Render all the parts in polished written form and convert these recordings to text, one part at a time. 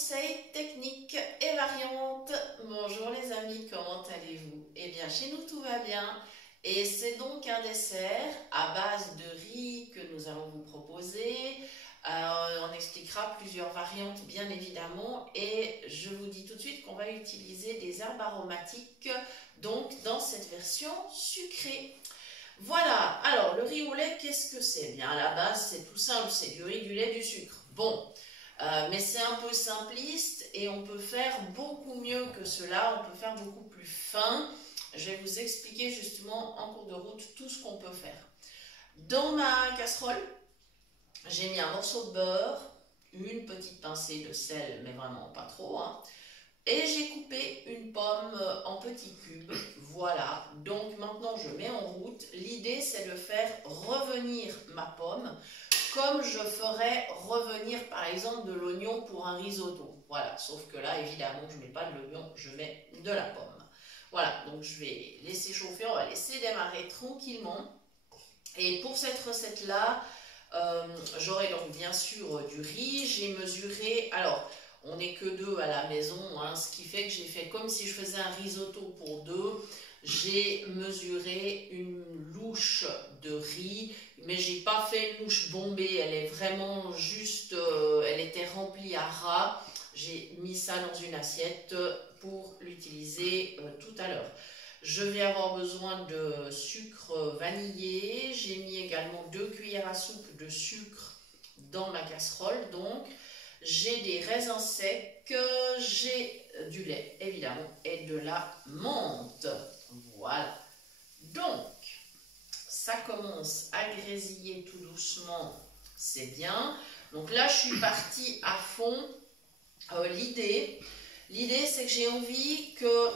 conseils, techniques et variantes. Bonjour les amis, comment allez-vous? Eh bien, chez nous tout va bien. Et c'est donc un dessert à base de riz que nous allons vous proposer. On expliquera plusieurs variantes bien évidemment. Et je vous dis tout de suite qu'on va utiliser des herbes aromatiques donc dans cette version sucrée. Voilà, alors le riz au lait, qu'est-ce que c'est? Bien à la base, c'est tout simple, c'est du riz, du lait, du sucre. Bon, mais c'est un peu simpliste et on peut faire beaucoup mieux que cela, on peut faire beaucoup plus fin. Je vais vous expliquer justement en cours de route tout ce qu'on peut faire. Dans ma casserole, j'ai mis un morceau de beurre, une petite pincée de sel, mais vraiment pas trop, hein. Et j'ai coupé une pomme en petits cubes, voilà. Donc maintenant je mets en route. L'idée c'est de faire revenir ma pomme comme je ferais revenir par exemple de l'oignon pour un risotto. Voilà, sauf que là évidemment je ne mets pas de l'oignon, je mets de la pomme. Voilà, donc je vais laisser chauffer, on va laisser démarrer tranquillement. Et pour cette recette-là, j'aurai donc bien sûr du riz. J'ai mesuré, alors on n'est que deux à la maison, hein, ce qui fait que j'ai fait comme si je faisais un risotto pour deux. J'ai mesuré une louche de riz, mais j'ai pas fait une louche bombée, elle est vraiment juste, elle était remplie à ras. J'ai mis ça dans une assiette pour l'utiliser tout à l'heure. Je vais avoir besoin de sucre vanillé. J'ai mis également 2 cuillères à soupe de sucre dans ma casserole. Donc, j'ai des raisins secs, j'ai du lait évidemment et de la menthe. Voilà. Donc, ça commence à grésiller tout doucement. C'est bien. Donc là, je suis partie à fond. L'idée, c'est que j'ai envie que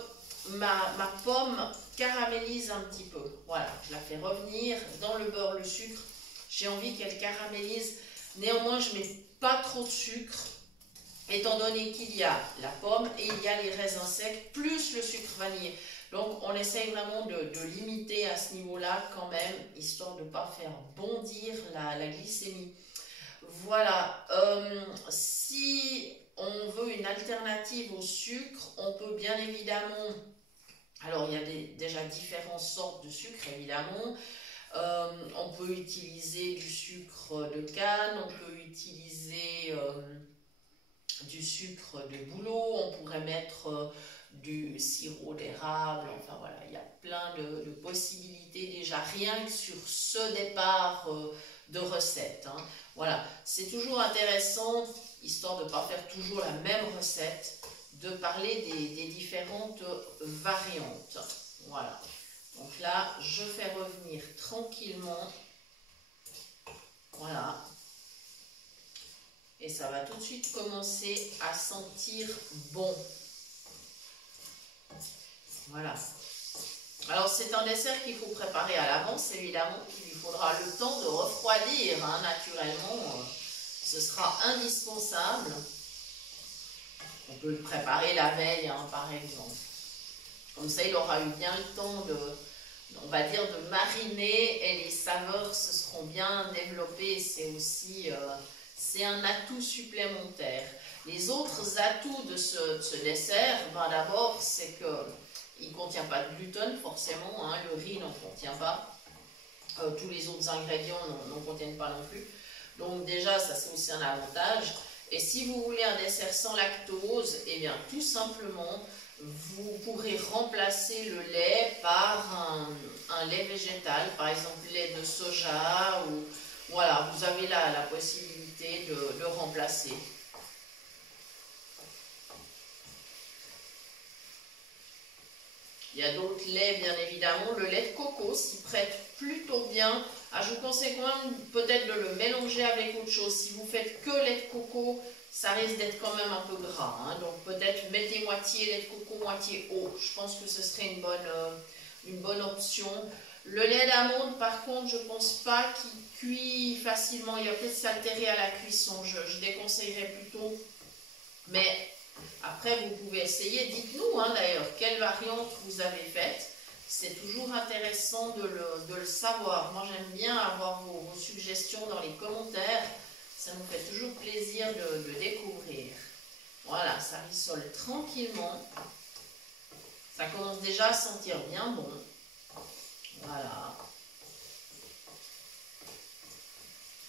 ma pomme caramélise un petit peu. Voilà, je la fais revenir dans le beurre, le sucre. J'ai envie qu'elle caramélise. Néanmoins, je ne mets pas trop de sucre, étant donné qu'il y a la pomme et il y a les raisins secs, plus le sucre vanillé. Donc, on essaye vraiment de limiter à ce niveau-là quand même, histoire de ne pas faire bondir la glycémie. Voilà, si on veut une alternative au sucre, on peut bien évidemment, alors il y a déjà différentes sortes de sucre évidemment, on peut utiliser du sucre de canne, on peut utiliser du sucre de bouleau, on pourrait mettre du sirop d'érable, enfin voilà, il y a plein de possibilités déjà, rien que sur ce départ de recette, hein. Voilà, c'est toujours intéressant, histoire de ne pas faire toujours la même recette, de parler des différentes variantes. Voilà, donc là, je fais revenir tranquillement, voilà. Et ça va tout de suite commencer à sentir bon. Voilà. Alors c'est un dessert qu'il faut préparer à l'avance, évidemment. Il lui faudra le temps de refroidir, hein, naturellement. Ce sera indispensable. On peut le préparer la veille, hein, par exemple. Comme ça, il aura eu bien le temps de, on va dire, de mariner et les saveurs se seront bien développées. C'est aussi... c'est un atout supplémentaire. Les autres atouts de ce dessert, ben d'abord, c'est qu'il ne contient pas de gluten, forcément, hein, le riz n'en contient pas. Tous les autres ingrédients n'en contiennent pas non plus. Donc déjà, ça c'est aussi un avantage. Et si vous voulez un dessert sans lactose, eh bien tout simplement, vous pourrez remplacer le lait par un lait végétal, par exemple lait de soja, ou voilà, vous avez la possibilité de le remplacer. Il y a d'autres laits, bien évidemment. Le lait de coco s'y prête plutôt bien. Ah, je vous conseille quand même peut-être de le mélanger avec autre chose. Si vous faites que lait de coco, ça risque d'être quand même un peu gras, hein. Donc peut-être mettez moitié lait de coco, moitié eau. Je pense que ce serait une bonne option. Le lait d'amande, par contre, je ne pense pas qu'il cuit facilement. Il va peut-être s'altérer à la cuisson. Je déconseillerais plutôt. Mais après, vous pouvez essayer. Dites-nous hein, d'ailleurs quelle variante vous avez faite. C'est toujours intéressant de le savoir. Moi, j'aime bien avoir vos suggestions dans les commentaires. Ça nous fait toujours plaisir de découvrir. Voilà, ça rissole tranquillement. Ça commence déjà à sentir bien bon. Voilà.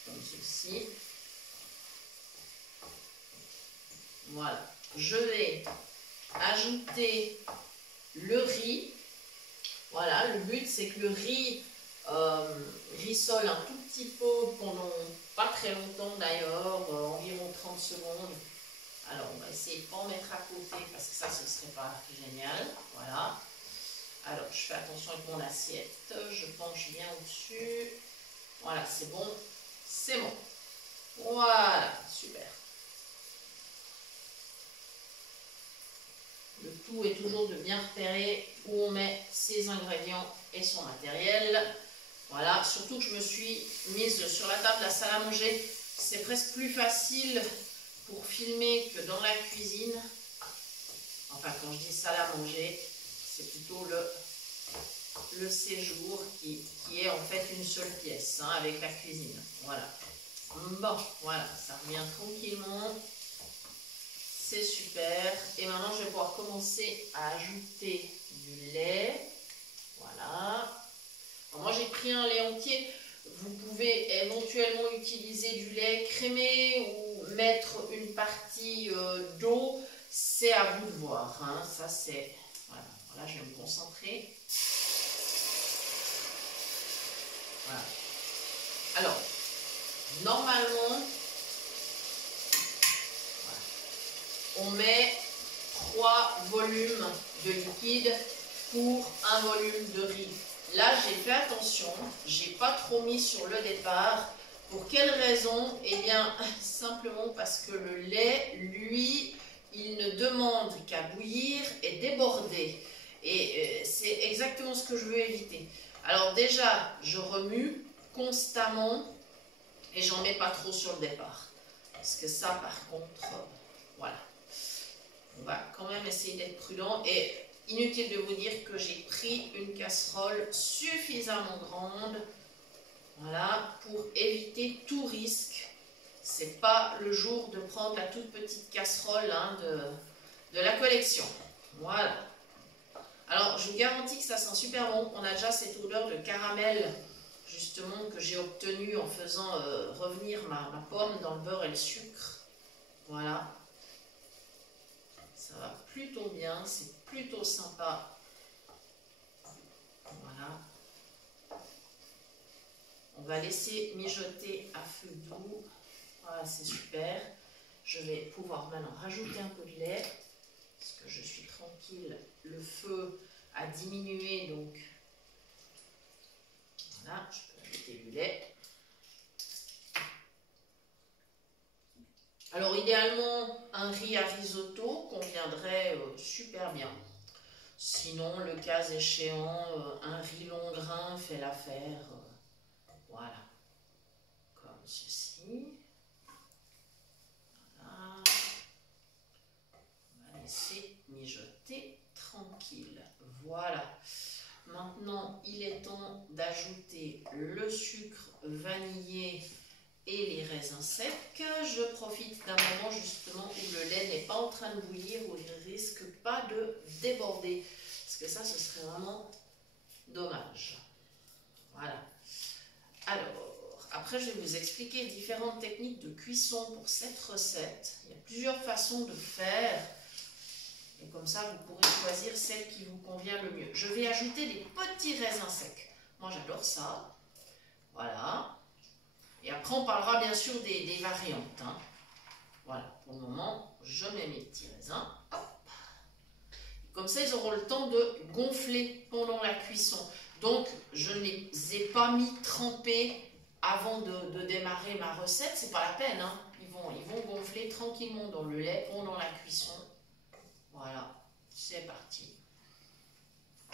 Comme ceci. Voilà. Je vais ajouter le riz. Voilà, le but c'est que le riz rissole un tout petit peu pendant pas très longtemps d'ailleurs, environ 30 secondes. Alors on va essayer de ne pas en mettre à côté parce que ça ce serait pas génial. Voilà. Alors je fais attention avec mon assiette, je penche bien au-dessus. Voilà, c'est bon, c'est bon. Voilà, super. Le tout est toujours de bien repérer où on met ses ingrédients et son matériel. Voilà, surtout que je me suis mise sur la table de la salle à manger. C'est presque plus facile pour filmer que dans la cuisine. Enfin, quand je dis salle à manger, c'est plutôt le séjour qui est en fait une seule pièce hein, avec la cuisine. Voilà. Bon, voilà, ça revient tranquillement. C'est super. Et maintenant, je vais pouvoir commencer à ajouter du lait. Voilà. Alors, moi, j'ai pris un lait entier. Vous pouvez éventuellement utiliser du lait crémé ou mettre une partie d'eau. C'est à vous de voir. Hein. Ça, c'est... Voilà. Voilà, je vais me concentrer. Voilà. Alors, normalement... on met 3 volumes de liquide pour un volume de riz. Là, j'ai fait attention, j'ai pas trop mis sur le départ. Pour quelle raison? Eh bien, simplement parce que le lait, lui, il ne demande qu'à bouillir et déborder. Et c'est exactement ce que je veux éviter. Alors déjà, je remue constamment et j'en mets pas trop sur le départ. Parce que ça, par contre, voilà. On va quand même essayer d'être prudent et inutile de vous dire que j'ai pris une casserole suffisamment grande, voilà, pour éviter tout risque. C'est pas le jour de prendre la toute petite casserole hein, de la collection. Voilà. Alors, je vous garantis que ça sent super bon. On a déjà cette odeur de caramel, justement, que j'ai obtenue en faisant revenir ma pomme dans le beurre et le sucre. Voilà. Ça va plutôt bien, c'est plutôt sympa. Voilà. On va laisser mijoter à feu doux. Voilà, c'est super. Je vais pouvoir maintenant rajouter un peu de lait. Parce que je suis tranquille. Le feu a diminué, donc voilà, je peux ajouter du lait. Alors idéalement, un riz à risotto conviendrait super bien. Sinon, le cas échéant, un riz long grain fait l'affaire. Voilà. Comme ceci. Voilà. On va laisser mijoter tranquille. Voilà. Maintenant, il est temps d'ajouter le sucre vanillé et les raisins secs. Je profite d'un moment justement où le lait n'est pas en train de bouillir, où il ne risque pas de déborder. Parce que ça, ce serait vraiment dommage. Voilà. Alors, après, je vais vous expliquer différentes techniques de cuisson pour cette recette. Il y a plusieurs façons de faire. Et comme ça, vous pourrez choisir celle qui vous convient le mieux. Je vais ajouter des petits raisins secs. Moi, j'adore ça. Voilà. Et après, on parlera bien sûr des variantes. Hein. Voilà. Pour le moment, je mets mes petits raisins. Hop. Comme ça, ils auront le temps de gonfler pendant la cuisson. Donc, je ne les ai pas mis trempés avant de démarrer ma recette. C'est pas la peine. Hein. Ils vont gonfler tranquillement dans le lait pendant la cuisson. Voilà, c'est parti.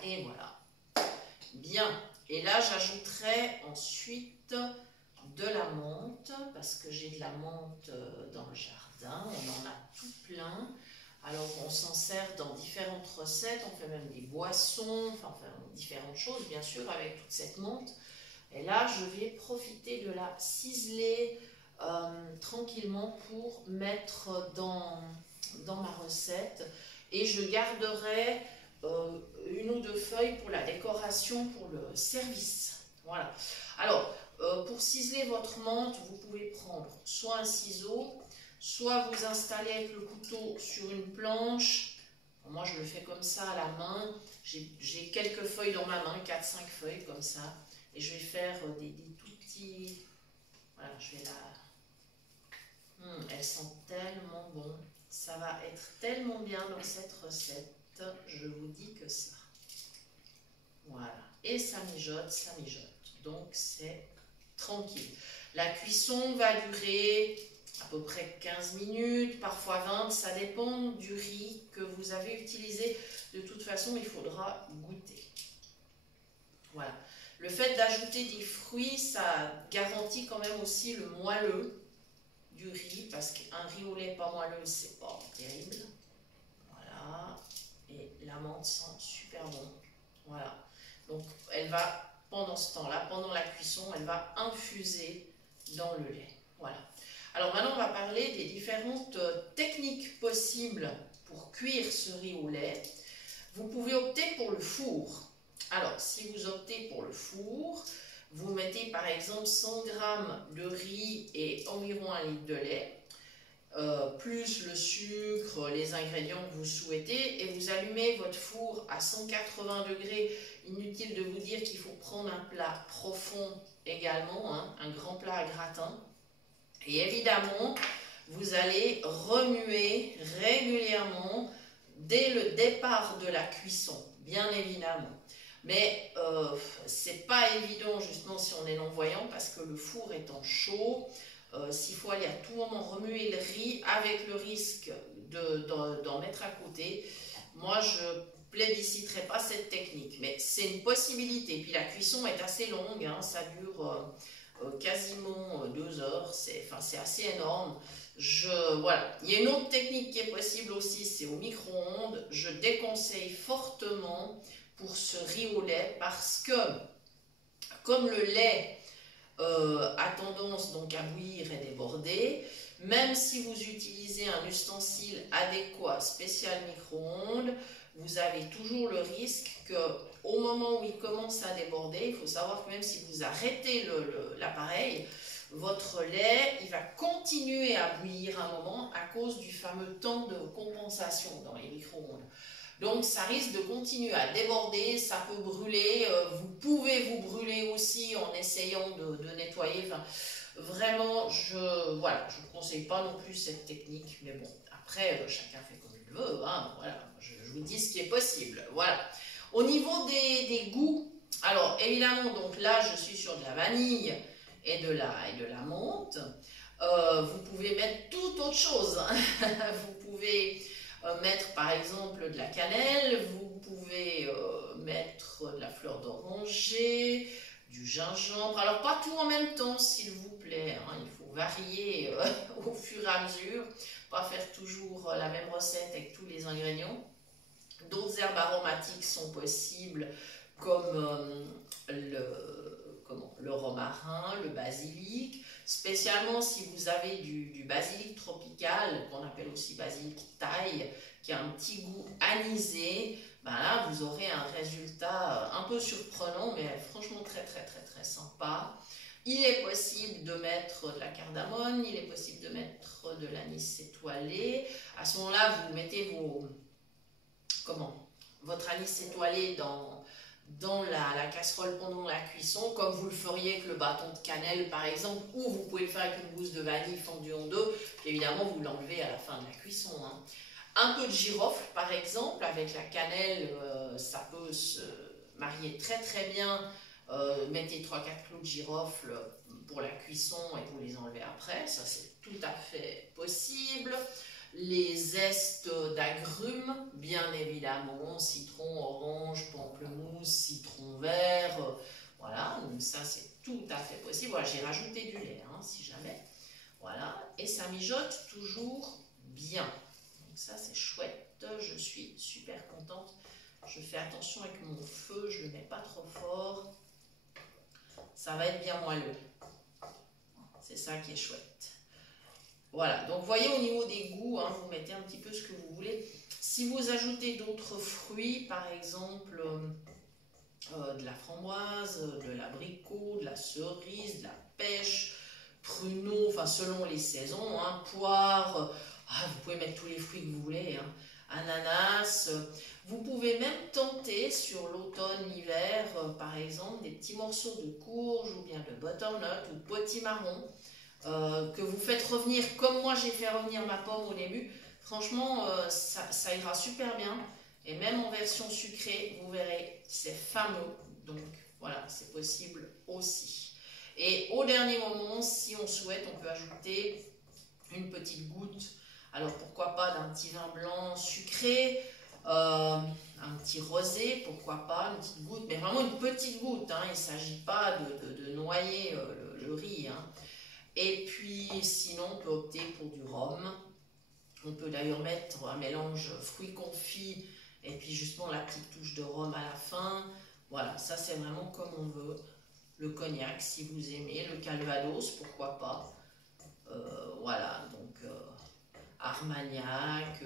Et voilà. Bien. Et là, j'ajouterai ensuite de la menthe, parce que j'ai de la menthe dans le jardin. On en a tout plein. Alors, on s'en sert dans différentes recettes. On fait même des boissons, enfin différentes choses, bien sûr, avec toute cette menthe. Et là, je vais profiter de la ciseler tranquillement pour mettre dans dans ma recette. Et je garderai une ou deux feuilles pour la décoration, pour le service. Voilà. Alors, pour ciseler votre menthe, vous pouvez prendre soit un ciseau, soit vous installer avec le couteau sur une planche. Moi, je le fais comme ça à la main. J'ai quelques feuilles dans ma main, 4-5 feuilles comme ça. Et je vais faire des tout petits... Voilà, je vais la... elles sont tellement bon. Ça va être tellement bien dans cette recette. Je vous dis que ça. Voilà. Et ça mijote, ça mijote. Donc, c'est tranquille. La cuisson va durer à peu près 15 minutes, parfois 20. Ça dépend du riz que vous avez utilisé. De toute façon, il faudra goûter. Voilà. Le fait d'ajouter des fruits, ça garantit quand même aussi le moelleux du riz, parce qu'un riz au lait pas moelleux, c'est pas terrible. Voilà. Et la menthe sent super bon. Voilà. Donc, elle va, pendant ce temps-là, pendant la cuisson, elle va infuser dans le lait. Voilà. Alors maintenant, on va parler des différentes techniques possibles pour cuire ce riz au lait. Vous pouvez opter pour le four. Alors, si vous optez pour le four, vous mettez par exemple 100 g de riz et environ 1 litre de lait, plus le sucre, les ingrédients que vous souhaitez, et vous allumez votre four à 180 degrés. Inutile de vous dire qu'il faut prendre un plat profond également, hein, un grand plat à gratin. Et évidemment, vous allez remuer régulièrement dès le départ de la cuisson, bien évidemment. Mais c'est pas évident justement si on est non-voyant, parce que le four étant chaud, s'il faut aller à tout moment remuer le riz avec le risque d'en mettre à côté, moi je plébisciterai pas cette technique, mais c'est une possibilité. Puis la cuisson est assez longue, hein, ça dure quasiment 2 heures, c'est assez énorme. Voilà. Il y a une autre technique qui est possible aussi, c'est au micro-ondes. Je déconseille fortement pour ce riz au lait, parce que comme le lait a tendance donc à bouillir et déborder, même si vous utilisez un ustensile adéquat spécial micro-ondes, vous avez toujours le risque que au moment où il commence à déborder, il faut savoir que même si vous arrêtez l'appareil, votre lait, il va continuer à bouillir un moment à cause du fameux temps de compensation dans les micro-ondes. Donc ça risque de continuer à déborder, ça peut brûler, vous pouvez vous brûler aussi en essayant de nettoyer. Enfin, vraiment, je ne conseille pas non plus cette technique, mais bon, après, chacun fait comme il veut, hein, voilà, je vous dis ce qui est possible, voilà. Au niveau des goûts, alors évidemment, donc là, je suis sur de la vanille et de la menthe. Vous pouvez mettre toute autre chose, vous pouvez mettre par exemple de la cannelle, vous pouvez mettre de la fleur d'oranger, du gingembre. Alors pas tout en même temps s'il vous plaît, hein. Il faut varier au fur et à mesure, pas faire toujours la même recette avec tous les ingrédients. D'autres herbes aromatiques sont possibles comme le romarin, le basilic, spécialement si vous avez du basilic tropical, qu'on appelle aussi basilic thaï, qui a un petit goût anisé. Ben là vous aurez un résultat un peu surprenant, mais franchement très très très très sympa. Il est possible de mettre de la cardamome, il est possible de mettre de l'anis étoilé. À ce moment-là, vous mettez votre anis étoilé dans la casserole pendant la cuisson, comme vous le feriez avec le bâton de cannelle par exemple, ou vous pouvez le faire avec une gousse de vanille fondue en deux, puis évidemment vous l'enlevez à la fin de la cuisson, hein. Un peu de girofle par exemple, avec la cannelle, ça peut se marier très très bien. Mettez 3-4 clous de girofle pour la cuisson et vous les enlevez après, ça c'est tout à fait possible. Les zestes d'agrumes, bien évidemment, citron, orange, pamplemousse, citron vert, voilà, donc ça c'est tout à fait possible. Voilà, j'ai rajouté du lait, hein, si jamais, voilà, et ça mijote toujours bien. Donc ça c'est chouette, je suis super contente. Je fais attention avec mon feu, je ne le mets pas trop fort, ça va être bien moelleux. C'est ça qui est chouette. Voilà, donc voyez au niveau des goûts, hein, vous mettez un petit peu ce que vous voulez. Si vous ajoutez d'autres fruits, par exemple de la framboise, de l'abricot, de la cerise, de la pêche, pruneau, enfin selon les saisons, hein, poire, vous pouvez mettre tous les fruits que vous voulez, hein, ananas. Vous pouvez même tenter sur l'automne, l'hiver, par exemple, des petits morceaux de courge ou bien de butternut ou de potimarron que vous faites revenir comme moi j'ai fait revenir ma pomme au début. Franchement, ça ira super bien. Et même en version sucrée, vous verrez, c'est fameux. Donc voilà, c'est possible aussi. Et au dernier moment, si on souhaite, on peut ajouter une petite goutte. Alors pourquoi pas d'un petit vin blanc sucré, un petit rosé, pourquoi pas, une petite goutte, mais vraiment une petite goutte. Hein, il ne s'agit pas de noyer le riz. Hein. Et puis sinon, on peut opter pour du rhum. On peut d'ailleurs mettre un mélange fruits confits et puis justement la petite touche de rhum à la fin. Voilà, ça c'est vraiment comme on veut. Le cognac si vous aimez, le calvados, pourquoi pas. Voilà, donc Armagnac,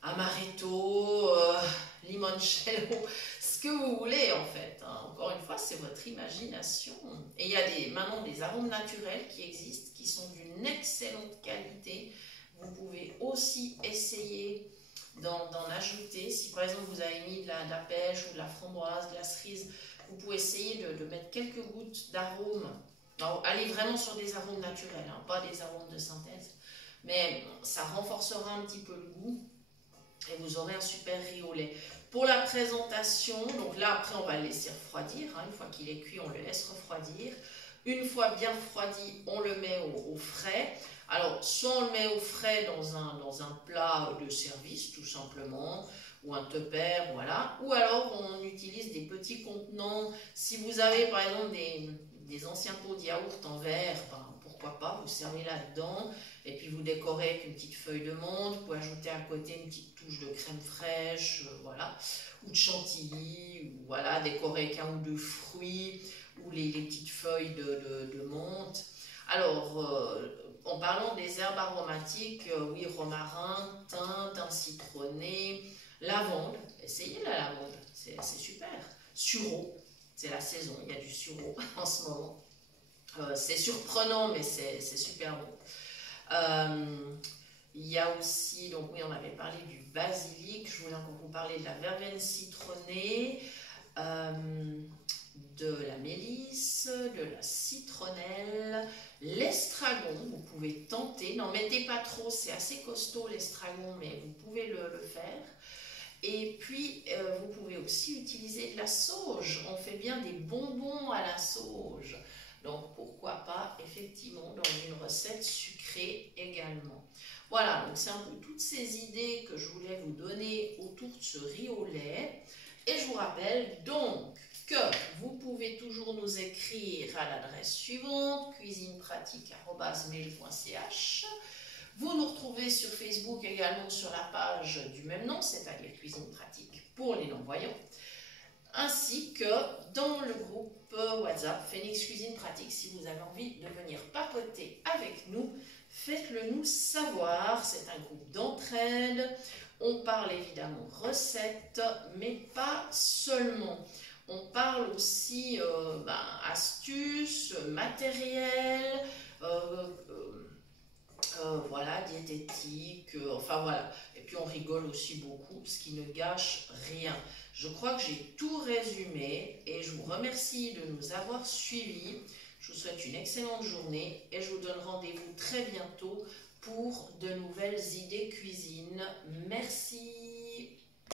Amaretto, Limoncello, ce que vous voulez en fait. Hein. Encore une fois, c'est votre imagination. Et il y a maintenant des arômes naturels qui existent, qui sont d'une excellente qualité. Vous pouvez aussi essayer d'en ajouter. Si par exemple vous avez mis de la pêche ou de la framboise, de la cerise, vous pouvez essayer de mettre quelques gouttes d'arômes. Allez vraiment sur des arômes naturels, hein, pas des arômes de synthèse. Mais ça renforcera un petit peu le goût et vous aurez un super riz au lait. Pour la présentation, donc là après on va le laisser refroidir, hein, une fois qu'il est cuit on le laisse refroidir. Une fois bien refroidi, on le met au frais. Alors soit on le met au frais dans un plat de service tout simplement, ou un tupper, voilà. Ou alors on utilise des petits contenants. Si vous avez par exemple des anciens pots de yaourt en verre, ben, pourquoi pas, vous servez là-dedans. Et puis vous décorez avec une petite feuille de menthe, vous pouvez ajouter à côté une petite touche de crème fraîche, voilà, ou de chantilly, ou voilà, décorer avec un ou deux fruits, ou les petites feuilles de menthe. Alors, en parlant des herbes aromatiques, oui, romarin, thym citronné, lavande, essayez la lavande, c'est super. Sureau, c'est la saison, il y a du sureau en ce moment. C'est surprenant, mais c'est super bon. Il y a aussi, donc oui, on avait parlé du basilic, je voulais encore vous parler de la verveine citronnée, de la mélisse, de la citronnelle, l'estragon, vous pouvez tenter, n'en mettez pas trop, c'est assez costaud l'estragon, mais vous pouvez le faire. Et puis, vous pouvez aussi utiliser de la sauge, on fait bien des bonbons à la sauge. Donc pourquoi pas effectivement dans une recette sucrée également. Voilà, donc c'est un peu toutes ces idées que je voulais vous donner autour de ce riz au lait. Et je vous rappelle donc que vous pouvez toujours nous écrire à l'adresse suivante, cuisinepratique@mail.ch. Vous nous retrouvez sur Facebook également sur la page du même nom, c'est-à-dire Cuisine Pratique pour les non-voyants, ainsi que dans le groupe WhatsApp Phoenix Cuisine Pratique. Si vous avez envie de venir papoter avec nous, faites-le nous savoir. C'est un groupe d'entraide. On parle évidemment recettes, mais pas seulement. On parle aussi astuces, matériel, voilà, diététique, enfin voilà. Et puis on rigole aussi beaucoup, ce qui ne gâche rien. Je crois que j'ai tout résumé et je vous remercie de nous avoir suivis. Je vous souhaite une excellente journée et je vous donne rendez-vous très bientôt pour de nouvelles idées cuisine. Merci.